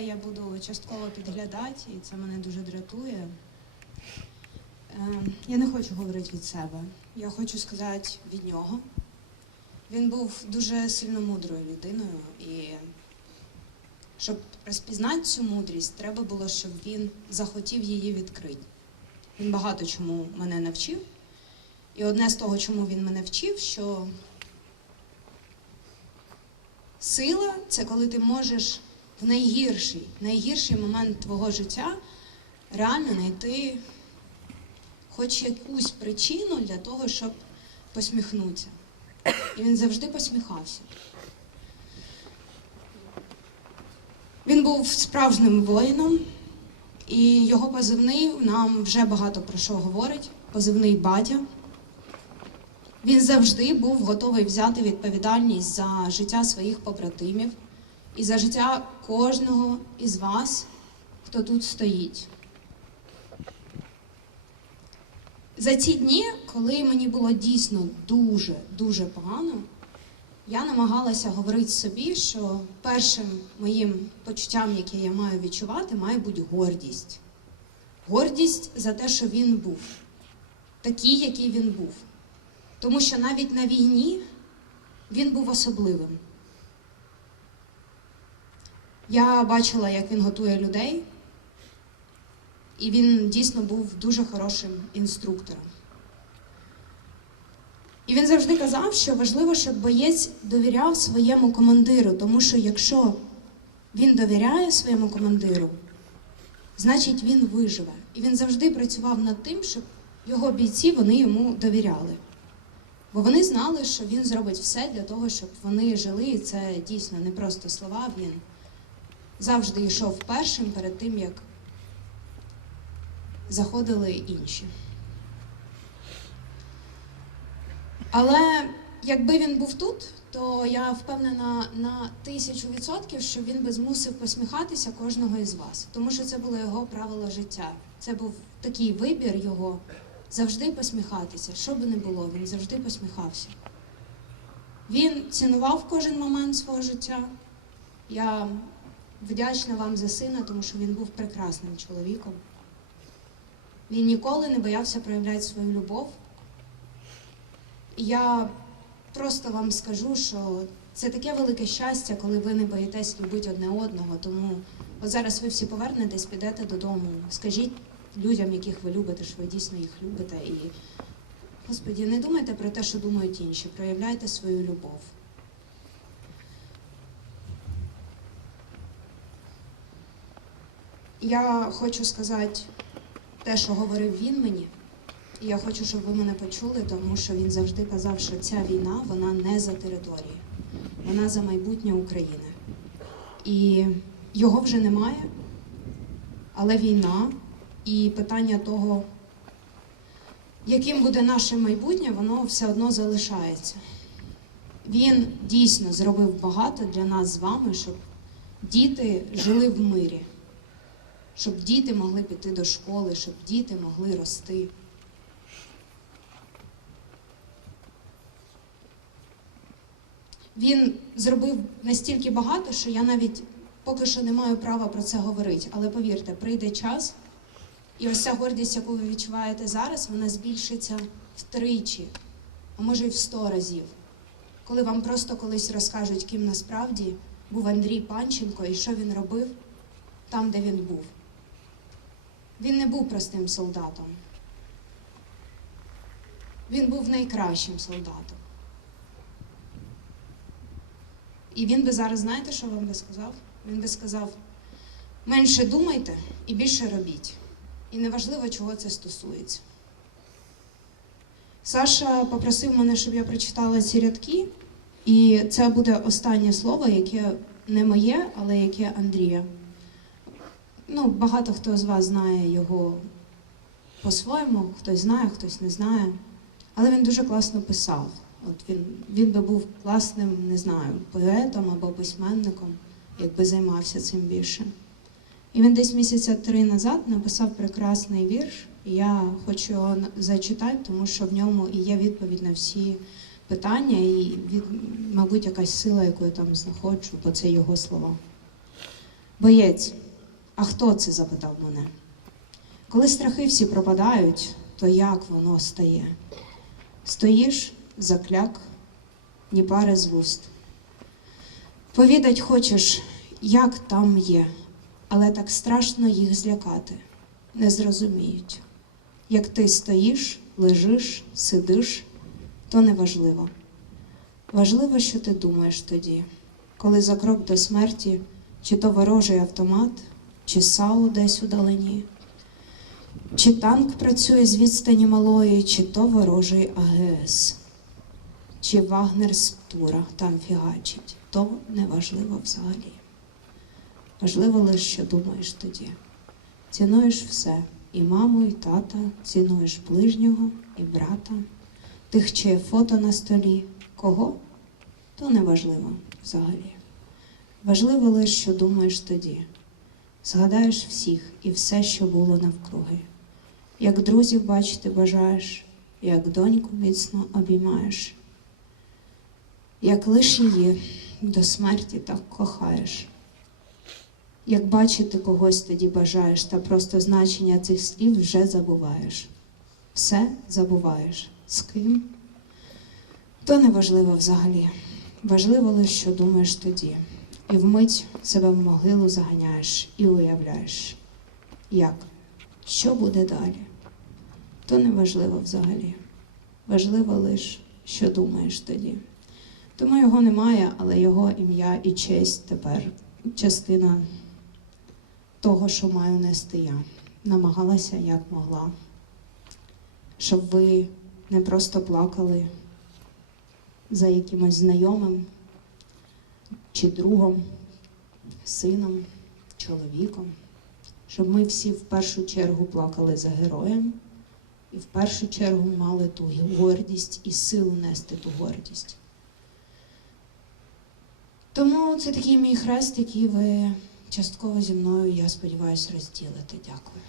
Я буду частково підглядати, і це мене дуже дратує. Е, Я не хочу говорити від себе. Я хочу сказати від нього. Він був дуже сильно мудрою людиною, і щоб розпізнати цю мудрість, треба було, щоб він захотів її відкрити. Він багато чому мене навчив. І одне з того, чому він мене вчив, що сила це коли ти можеш в найгірший, найгірший момент твого життя реально знайти хоч якусь причину для того, щоб посміхнутися. І він завжди посміхався. Він був справжнім воїном, і його позивний нам вже багато про що говорить. Позивний батя. Він завжди був готовий взяти відповідальність за життя своїх побратимів і за життя кожного із вас, хто тут стоїть. За ці дні, коли мені було дійсно дуже, дуже погано, я намагалася говорити собі, що першим моїм почуттям, яке я маю відчувати, має бути гордість. Гордість за те, що він був, такий, який він був. Тому що навіть на війні він був особливим. Я бачила, як він готує людей, і він дійсно був дуже хорошим інструктором. І він завжди казав, що важливо, щоб боєць довіряв своєму командиру, тому що якщо він довіряє своєму командиру, значить він виживе. І він завжди працював над тим, щоб його бійці вони йому довіряли. Бо вони знали, що він зробить все для того, щоб вони жили, і це дійсно не просто слова. Він завжди йшов першим перед тим, як заходили інші. Але якби він був тут, то я впевнена на тисячу відсотків, що він би змусив посміхатися кожного із вас, тому що це було його правило життя. Це був такий вибір його завжди посміхатися. Що би не було, він завжди посміхався. Він цінував кожен момент свого життя. Я вдячна вам за сина, тому що він був прекрасним чоловіком. Він ніколи не боявся проявляти свою любов. Я просто вам скажу, що це таке велике щастя, коли ви не боїтесь любити одне одного. Тому от зараз ви всі повернетесь, підете додому. Скажіть людям, яких ви любите, що ви дійсно їх любите. І, Господі, не думайте про те, що думають інші. Проявляйте свою любов. Я хочу сказати те, що говорив він мені. І я хочу, щоб ви мене почули, тому що він завжди казав, що ця війна вона не за територію, вона за майбутнє України. І його вже немає, але війна і питання того, яким буде наше майбутнє, воно все одно залишається. Він дійсно зробив багато для нас з вами, щоб діти жили в мирі, щоб діти могли піти до школи, щоб діти могли рости. Він зробив настільки багато, що я навіть поки що не маю права про це говорити. Але повірте, прийде час, і ось ця гордість, яку ви відчуваєте зараз, вона збільшиться втричі, а може й в сто разів. Коли вам просто колись розкажуть, ким насправді був Андрій Панченко і що він робив там, де він був. Він не був простим солдатом. Він був найкращим солдатом. І він би зараз, знаєте, що вам би сказав? Він би сказав: менше думайте і більше робіть. І неважливо, чого це стосується. Саша попросив мене, щоб я прочитала ці рядки, і це буде останнє слово, яке не моє, але яке Андрія. Ну, багато хто з вас знає його по-своєму, хтось знає, хтось не знає. Але він дуже класно писав. От він, він би був класним, не знаю, поетом або письменником, якби займався цим більше. І він десь місяця три назад написав прекрасний вірш, я хочу його зачитати, тому що в ньому і є відповідь на всі питання, і від, мабуть, якась сила, яку я там знаходжу, бо це його слова. Боєць, а хто це? запитав мене. Коли страхи всі пропадають, то як воно стає? Стоїш, закляк, ні пари з вуст. Повідать хочеш, як там є, але так страшно їх злякати, не зрозуміють. Як ти стоїш, лежиш, сидиш, то не важливо. Важливо, що ти думаєш тоді, коли за крок до смерті, чи то ворожий автомат, чи САУ десь у далині, чи танк працює з відстані малої, чи то ворожий АГС, чи Вагнер з тура там фігачить, то не важливо взагалі. Важливо лише, що думаєш тоді. Цінуєш все, і маму, і тата, цінуєш ближнього, і брата, тих, чиє фото на столі, кого, то не важливо взагалі. Важливо лише, що думаєш тоді. Згадаєш всіх і все, що було навкруги. Як друзів бачити бажаєш, як доньку міцно обіймаєш, як лиш її до смерті так кохаєш. Як бачити когось тоді бажаєш, та просто значення цих слів вже забуваєш. Все забуваєш. З ким? То не важливо взагалі. Важливо лише, що думаєш тоді. І вмить себе в могилу заганяєш і уявляєш, як, що буде далі. То не важливо взагалі. Важливо лише, що думаєш тоді. Тому його немає, але його ім'я і честь тепер частина того, що маю нести я. Намагалася як могла, щоб ви не просто плакали за якимось знайомим чи другом, сином, чоловіком, щоб ми всі в першу чергу плакали за героєм і в першу чергу мали ту гордість і силу нести ту гордість. Тому це такий мій хрест, який ви частково зі мною, я сподіваюся, розділите. Дякую.